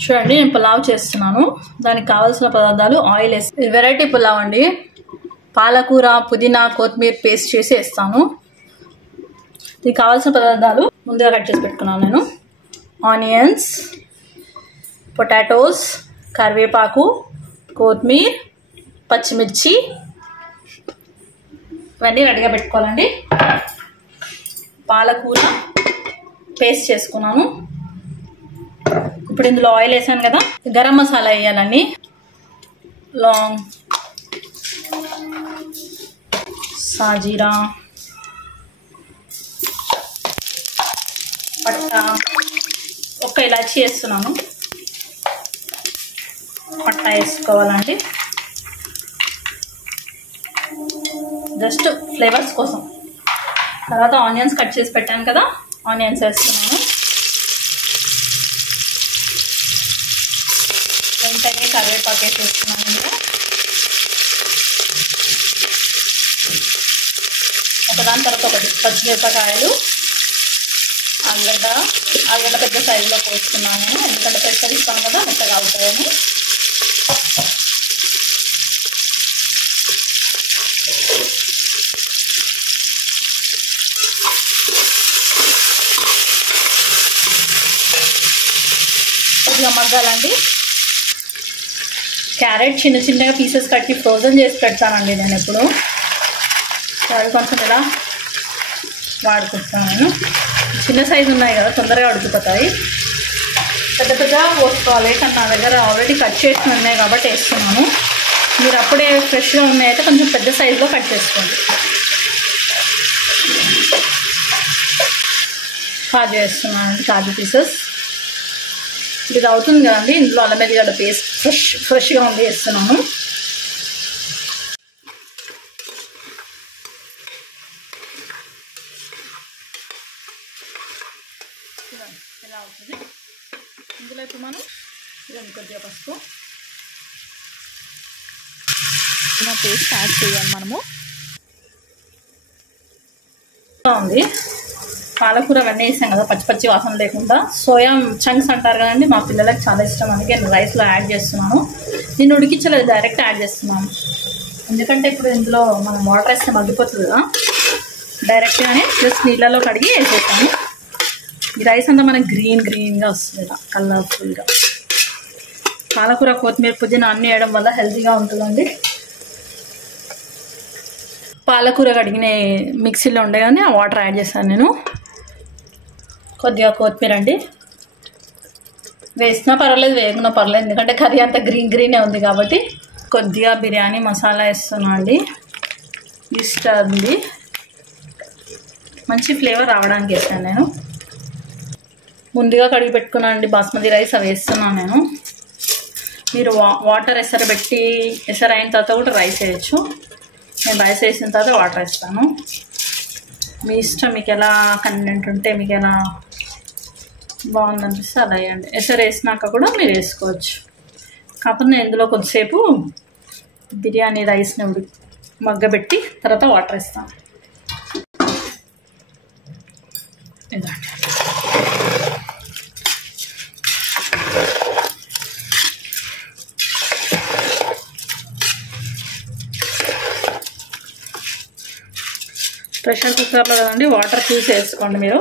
చూడండి నేను పులావ్ చేస్తున్నాను. దానికి కావాల్సిన పదార్థాలు ఆయిల్ వేసి, వెరైటీ పులావ్ అండి. పాలకూర, పుదీనా, కొత్తిమీర పేస్ట్ చేసి వేస్తాను. దీనికి కావాల్సిన పదార్థాలు ముందుగా కట్ చేసి పెట్టుకున్నాను నేను. ఆనియన్స్, పొటాటోస్, కరివేపాకు, కొత్తిమీర, పచ్చిమిర్చి ఇవన్నీ రెడీగా పెట్టుకోవాలండి. పాలకూర పేస్ట్ చేసుకున్నాను. ఇప్పుడు ఇందులో ఆయిల్ వేసాను కదా, గరం మసాలా వేయాలండి. లాంగ్, సాజీరా, పట్ట, ఒక్క ఇలాచీ వేస్తున్నాను. పట్ట వేసుకోవాలండి జస్ట్ ఫ్లేవర్స్ కోసం. తర్వాత ఆనియన్స్ కట్ చేసి పెట్టాను కదా, ఆనియన్స్ వేస్తున్నాను. వెంటనే కరివేపాకు వేసేస్తున్నాను. ఒకదాని తర్వాత ఒకటి పచ్చిమిరపకాయలు, ఆలుగడ్డ పెద్ద సైజులో పోస్తున్నాను నేను, ఎందుకంటే ప్రెషర్ ఇస్తాను కదా మెత్తగా అవుతాయని. కొద్దిగా మగ్గాలండి. క్యారెట్ చిన్న చిన్నగా పీసెస్ కట్టి ఫ్రోజన్ చేసి పెడతానండి నేను ఎప్పుడు. అవి కొంచెం ఇలా వాడుకుంటాను నేను. చిన్న సైజు ఉన్నాయి కదా, తొందరగా ఉడికిపోతాయి. పెద్ద పెద్దగా పోసుకోవాలి, కానీ నా దగ్గర ఆల్రెడీ కట్ చేసి ఉన్నాయి కాబట్టి వేస్తున్నాను. మీరు అప్పుడే ఫ్రెష్గా ఉన్నాయైతే కొంచెం పెద్ద సైజులో కట్ చేసుకోండి. కాజు వేస్తున్నాను, కాజు పీసెస్. ఇది అవుతుంది కదండి, ఇందులో అల్లం వెల్లిగడ్డ పేస్ట్ ఫ్రెష్గా ఉంది వేస్తున్నాను. ఎలా అవుతుంది ఇందులో ఇప్పుడు మనం కొద్దిగా పసుపు పేస్ట్ యాడ్ చేయాలి మనము. ఉంది పాలకూర అవన్నీ వేసాం కదా, పచ్చి పచ్చి వాసన లేకుండా. సోయా చంక్స్ అంటారు కదండి, మా పిల్లలకి చాలా ఇష్టం, అందుకే నేను రైస్లో యాడ్ చేస్తున్నాను. నేను ఉడికించలేదు, డైరెక్ట్ యాడ్ చేస్తున్నాను. ఎందుకంటే ఇప్పుడు ఇందులో మనం వాటర్ వేస్తే మగ్గిపోతుంది కదా, డైరెక్ట్గానే జస్ట్ నీళ్ళలో కడిగి వేసేసాను. ఈ రైస్ అంతా మనకు గ్రీన్గా వస్తుంది ఇలా కలర్ఫుల్గా. పాలకూర, కొత్తిమీర, పుదీనా అన్నీ వేయడం వల్ల హెల్తీగా ఉంటుందండి. పాలకూర కడిగిన మిక్సీలో ఉండే కానీ ఆ వాటర్ యాడ్ చేశాను నేను. కొద్దిగా కొత్తిమీర అండి, వేసినా పర్వాలేదు వేయకున్నా పర్వాలేదు, ఎందుకంటే కర్రీ అంతా గ్రీనే ఉంది కాబట్టి. కొద్దిగా బిర్యానీ మసాలా వేస్తున్నా అండి, ఇస్తుంది మంచి ఫ్లేవర్ రావడానికి వేసాను నేను. ముందుగా కడిగి పెట్టుకున్నాను అండి బాస్మతి రైస్, అవి వేస్తున్నాను నేను. మీరు వాటర్ ఎసరైన తర్వాత కూడా రైస్ వేయచ్చు. నేను రైస్ వేసిన తర్వాత వాటర్ వేస్తాను. మీ ఇష్టం, మీకు ఎలా కన్వీనియంట్ ఉంటే, మీకు ఎలా బాగుందనిపిస్తే అలా వేయండి. ఎసరు వేసినాక కూడా మీరు వేసుకోవచ్చు. కాకపోతే నేను ఇందులో కొద్దిసేపు బిర్యానీ రైస్ని మగ్గబెట్టి తర్వాత వాటర్ వేస్తాను. ఇదండి. ప్రెషర్ కుక్కర్లో కదండి, వాటర్ చూసి వేసుకోండి మీరు.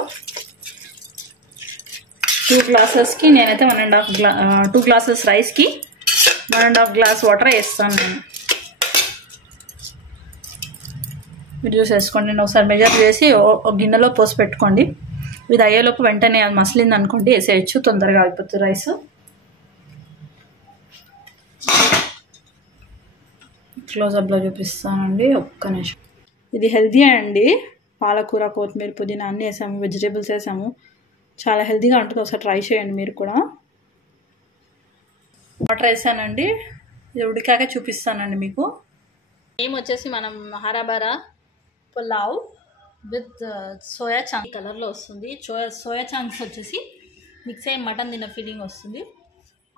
2 గ్లాసెస్కి నేనైతే 2 గ్లాసెస్ రైస్కి 1.5 గ్లాస్ వాటర్ వేస్తాను నేను. మీరు చూసి వేసుకోండి. నేను ఒకసారి మెజర్ చేసి ఒక గిన్నెలో పోసి పెట్టుకోండి. ఇది అయ్యేలోపు వెంటనే అది మసిలింది అనుకోండి వేసేయచ్చు, తొందరగా అయిపోతుంది రైస్. క్లోజప్లో చూపిస్తానండి, ఒక్క నిమిషం. ఇది హెల్తీ అండి, పాలకూర, కొత్తిమీర, పుదీనా అన్నీ వేసాము, వెజిటేబుల్స్ వేసాము, చాలా హెల్తీగా ఉంటుంది. ఒకసారి ట్రై చేయండి మీరు కూడా. వాటర్ వేసానండి, ఇది ఉడికాక చూపిస్తానండి మీకు. ఏం వచ్చేసి మనం హరాబరా పులావ్ విత్ సోయా చాంక్ కలర్లో వస్తుంది. సోయా చాంక్స్ వచ్చేసి మిక్స్ అయ్యి మటన్ తిన్న ఫీలింగ్ వస్తుంది.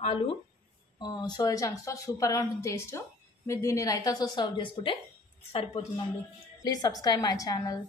ఆలు సోయా చాంక్స్తో సూపర్గా ఉంటుంది టేస్ట్. మీరు దీన్ని రైతాతో సర్వ్ చేసుకుంటే సరిపోతుందండి. Please subscribe my channel.